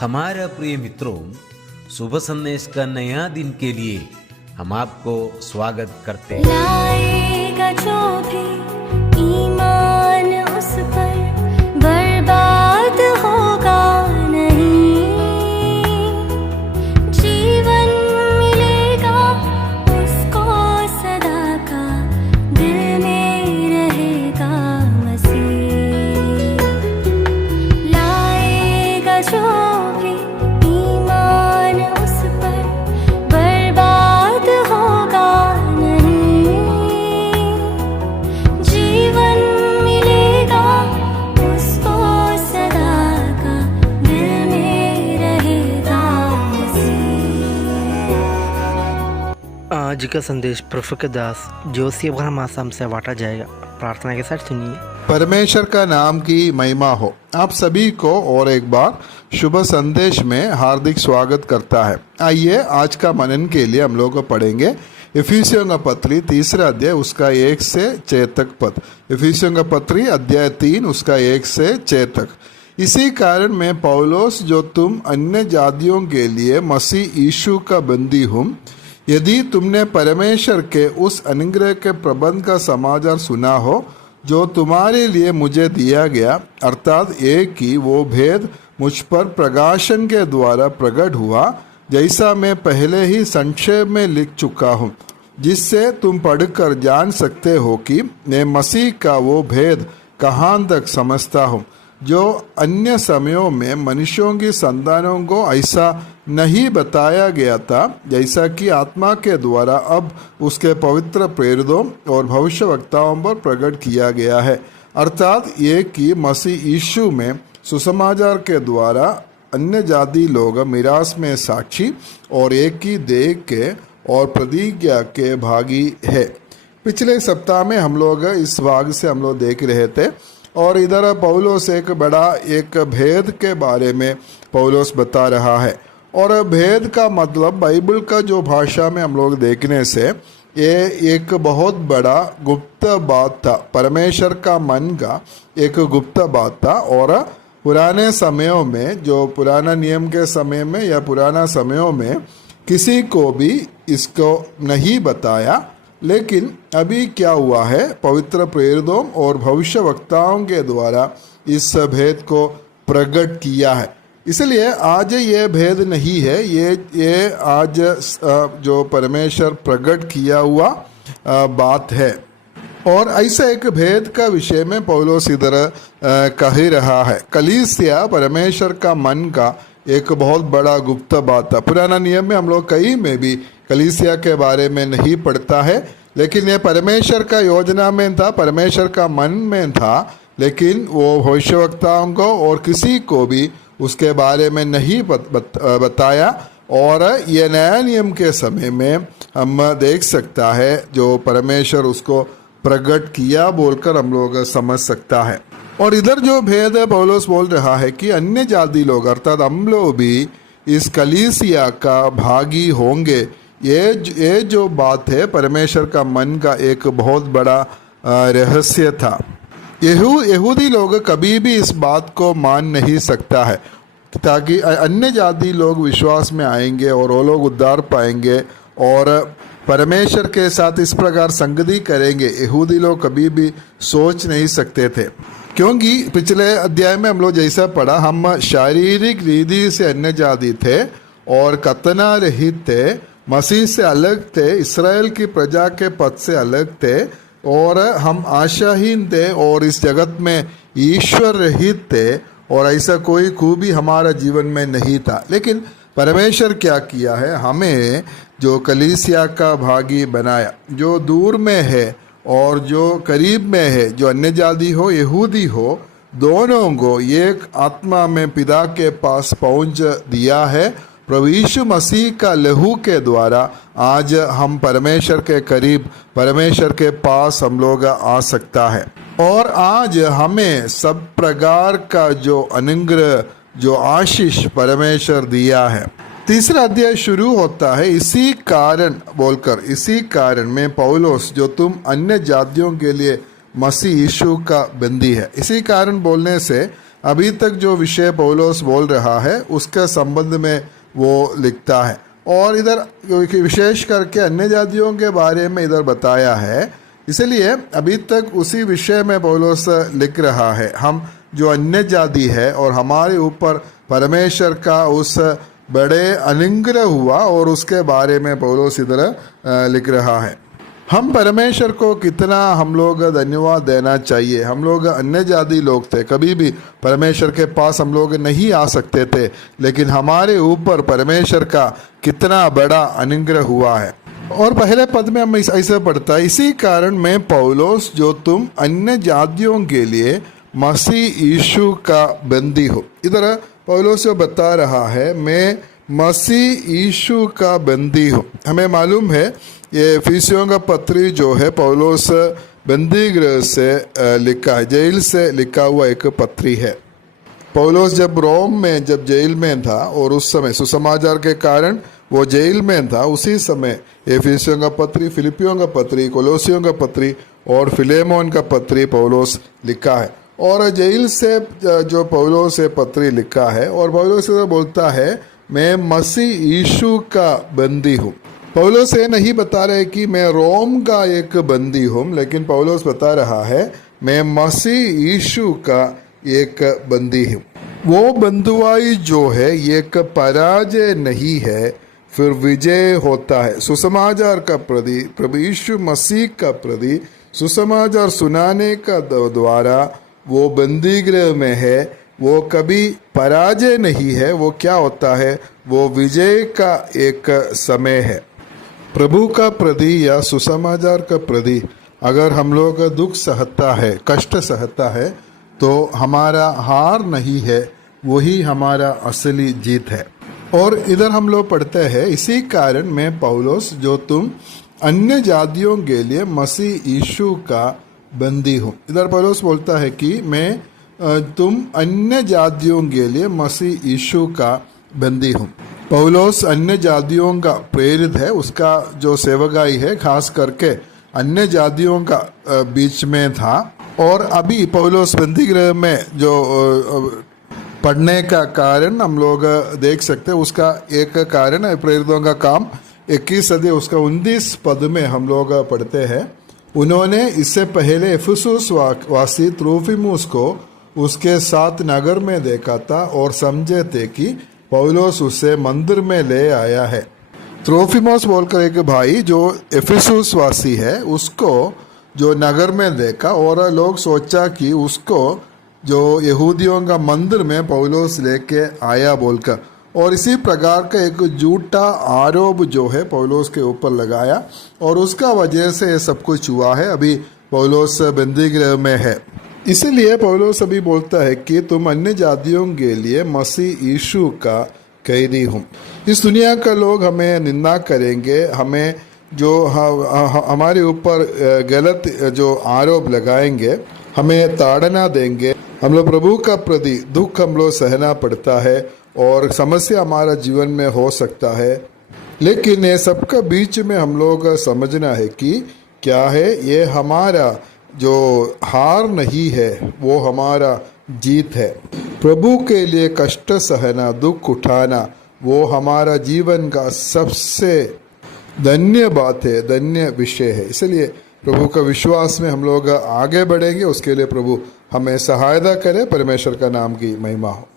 हमारा प्रिय मित्रों, शुभ संदेश का नया दिन के लिए हम आपको स्वागत करते हैं। लाएगा जो भी ईमान उस पर बर्बाद होगा नहीं, जीवन मिलेगा उसको सदा का, दिल में रहेगा मसीह। लाएगा जो भी ईमान उस पर बर्बाद होगा नहीं, जीवन मिलेगा उसको सदा का, दिल में रहेगा मसीह। आज का संदेश प्रोफेसर दास जोशी अब्राहम आसाम से बांटा जाएगा। प्रार्थना के साथ सुनिए। परमेश्वर का नाम की महिमा हो। आप सभी को और एक बार शुभ संदेश में हार्दिक स्वागत करता है। आइए आज का मनन के लिए हम लोग पढ़ेंगे इफिसियों का पत्री 3 अध्याय उसका 1 से 6 तक पद। इफिसियों का पत्री अध्याय 3 उसका 1 से 6 तक। इसी कारण मैं पौलुस, जो तुम अन्य जातियों के लिए मसीह यीशु का बंदी हूँ, यदि तुमने परमेश्वर के उस अनुग्रह के प्रबंध का समाचार सुना हो जो तुम्हारे लिए मुझे दिया गया, अर्थात एक ही वो भेद मुझ पर प्रकाशन के द्वारा प्रकट हुआ, जैसा मैं पहले ही संक्षेप में लिख चुका हूँ, जिससे तुम पढ़कर जान सकते हो कि मैं मसीह का वो भेद कहाँ तक समझता हूँ, जो अन्य समयों में मनुष्यों की संतानों को ऐसा नहीं बताया गया था, जैसा कि आत्मा के द्वारा अब उसके पवित्र प्रेरितों और भविष्यवक्ताओं पर प्रकट किया गया है। अर्थात ये कि मसीह यीशु में सुसमाचार के द्वारा अन्य जाति लोग मिरास में साक्षी और एक ही देह के और प्रतिज्ञा के भागी है। पिछले सप्ताह में हम लोग इस भाग से हम लोग देख रहे थे और इधर पौलुस एक भेद के बारे में पौलुस बता रहा है। और भेद का मतलब बाइबल का जो भाषा में हम लोग देखने से ये एक बहुत बड़ा गुप्त बात था, परमेश्वर का मन का एक गुप्त बात था। और पुराने समयों में, जो पुराना नियम के समय में या पुराना समयों में किसी को भी इसको नहीं बताया, लेकिन अभी क्या हुआ है, पवित्र प्रेरितों और भविष्यवक्ताओं के द्वारा इस भेद को प्रकट किया है। इसलिए आज ये भेद नहीं है, ये आज जो परमेश्वर प्रकट किया हुआ बात है। और ऐसे एक भेद का विषय में पौलुस इधर कह रहा है। कलीसिया परमेश्वर का मन का एक बहुत बड़ा गुप्त बात था। पुराना नियम में हम लोग कहीं में भी कलीसिया के बारे में नहीं पढ़ता है, लेकिन ये परमेश्वर का योजना में था, परमेश्वर का मन में था, लेकिन वो भविष्यवक्ताओं को और किसी को भी उसके बारे में नहीं बताया। और ये नया नियम के समय में हम देख सकता है जो परमेश्वर उसको प्रकट किया बोलकर हम लोग समझ सकता है। और इधर जो भेद है पौलुस बोल रहा है कि अन्य जाति लोग अर्थात हम लोग भी इस कलीसिया का भागी होंगे। ये जो बात है परमेश्वर का मन का एक बहुत बड़ा रहस्य था। यहूदी लोग कभी भी इस बात को मान नहीं सकता है, ताकि अन्य जाति लोग विश्वास में आएंगे और वो लोग उद्धार पाएंगे और परमेश्वर के साथ इस प्रकार संगति करेंगे। यहूदी लोग कभी भी सोच नहीं सकते थे, क्योंकि पिछले अध्याय में हम लोग जैसा पढ़ा, हम शारीरिक रीति से अन्य जाति थे और कतना रहित थे, मसीह से अलग थे, इस्राएल की प्रजा के पद से अलग थे और हम आशाहीन थे और इस जगत में ईश्वर रहित थे और ऐसा कोई खूबी हमारा जीवन में नहीं था। लेकिन परमेश्वर क्या किया है, हमें जो कलीसिया का भागी बनाया, जो दूर में है और जो करीब में है, जो अन्य जाति हो यहूदी हो, दोनों को एक आत्मा में पिता के पास पहुंच दिया है। प्रभु यीशु मसीह का लहू के द्वारा आज हम परमेश्वर के करीब, परमेश्वर के पास हम लोग आ सकता है। और आज हमें सब प्रकार का जो अनुग्रह, जो आशीष परमेश्वर दिया है। 3 अध्याय शुरू होता है इसी कारण बोलकर, इसी कारण में पौलुस, जो तुम अन्य जातियों के लिए मसीह यीशु का बंदी है। इसी कारण बोलने से अभी तक जो विषय पौलुस बोल रहा है उसके संबंध में वो लिखता है। और इधर विशेष करके अन्य जातियों के बारे में इधर बताया है, इसलिए अभी तक उसी विषय में पौलुस लिख रहा है। हम जो अन्य जाति है और हमारे ऊपर परमेश्वर का उस बड़े अनुग्रह हुआ और उसके बारे में पौलुस इधर लिख रहा है। हम परमेश्वर को कितना हम लोग धन्यवाद देना चाहिए। हम लोग अन्य जाति लोग थे, कभी भी परमेश्वर के पास हम लोग नहीं आ सकते थे, लेकिन हमारे ऊपर परमेश्वर का कितना बड़ा अनुग्रह हुआ है। और पहले पद में हम ऐसे पढ़ता है, इसी कारण मैं पौलुस जो तुम अन्य जातियों के लिए मसीह यीशु का बंदी हो। इधर पौलुस जो बता रहा है, मैं मसीह यीशु का बंदी हूँ। हमें मालूम है ये इफिसियों का पत्री जो है पौलुस बंदी गृह से लिखा है, जेल से लिखा हुआ एक पत्री है। पौलुस जब रोम में जब जेल में था और उस समय सुसमाचार के कारण वो जेल में था, उसी समय इफिसियों का पत्री, फिलिपियों का पत्री, कोलोसियों का पत्री और फिलेमोन का पत्री पौलुस लिखा है। और जेल से जो पौलुस से पत्री लिखा है और पौलुस बोलता है मैं मसीह यीशु का बंदी हूँ। पौलुस ये नहीं बता रहे कि मैं रोम का एक बंदी हूँ, लेकिन पौलुस बता रहा है मैं मसीह यीशु का एक बंदी हूँ। वो बंधुआई जो है ये एक पराजय नहीं है, फिर विजय होता है। सुसमाचार का प्रति, प्रभु यीशु मसीह का प्रति सुसमाचार सुनाने का द्वारा वो बंदी गृह में है, वो कभी पराजय नहीं है, वो क्या होता है, वो विजय का एक समय है। प्रभु का प्रति या सुसमाचार का प्रति अगर हम लोग दुख सहता है, कष्ट सहता है, तो हमारा हार नहीं है, वही हमारा असली जीत है। और इधर हम लोग पढ़ते हैं, इसी कारण मैं पौलुस जो तुम अन्य जातियों के लिए मसीह यीशु का बंदी हूँ। इधर पौलुस बोलता है कि मैं तुम अन्य जातियों के लिए मसीह यीशु का बंदी हूँ। पौलुस अन्य जातियों का प्रेरित है, उसका जो सेवकाई है खास करके अन्य जातियों का बीच में था। और अभी पौलुस बंदी गृह में जो पढ़ने का कारण हम लोग देख सकते हैं, उसका एक कारण है प्रेरितों का काम 21 अध्याय उसका 19 पद में हम लोग पढ़ते हैं। उन्होंने इससे पहले इफिसुस वासी त्रोफिमुस को उसके साथ नगर में देखा था और समझे थे कि पौलुस उसे मंदिर में ले आया है। त्रोफिमोस बोलकर एक भाई जो इफिसुस वासी है, उसको जो नगर में देखा और लोग सोचा कि उसको जो यहूदियों का मंदिर में पौलुस लेके आया बोलकर, और इसी प्रकार का एक झूठा आरोप जो है पौलुस के ऊपर लगाया और उसका वजह से ये सब कुछ हुआ है। अभी पौलुस बंदी गृह में है, इसीलिए पौलुस अभी बोलता है कि तुम अन्य जातियों के लिए मसीह यीशु का कैदी हूँ। इस दुनिया का लोग हमें निंदा करेंगे, हमें जो हमारे ऊपर गलत जो आरोप लगाएंगे, हमें ताड़ना देंगे। हम लोग प्रभु का प्रति दुख हम लोग सहना पड़ता है और समस्या हमारा जीवन में हो सकता है, लेकिन ये सबका बीच में हम लोग समझना है कि क्या है, ये हमारा जो हार नहीं है, वो हमारा जीत है। प्रभु के लिए कष्ट सहना, दुख उठाना, वो हमारा जीवन का सबसे धन्य बात है, धन्य विषय है। इसलिए प्रभु का विश्वास में हम लोग आगे बढ़ेंगे, उसके लिए प्रभु हमें सहायता करे। परमेश्वर का नाम की महिमा हो।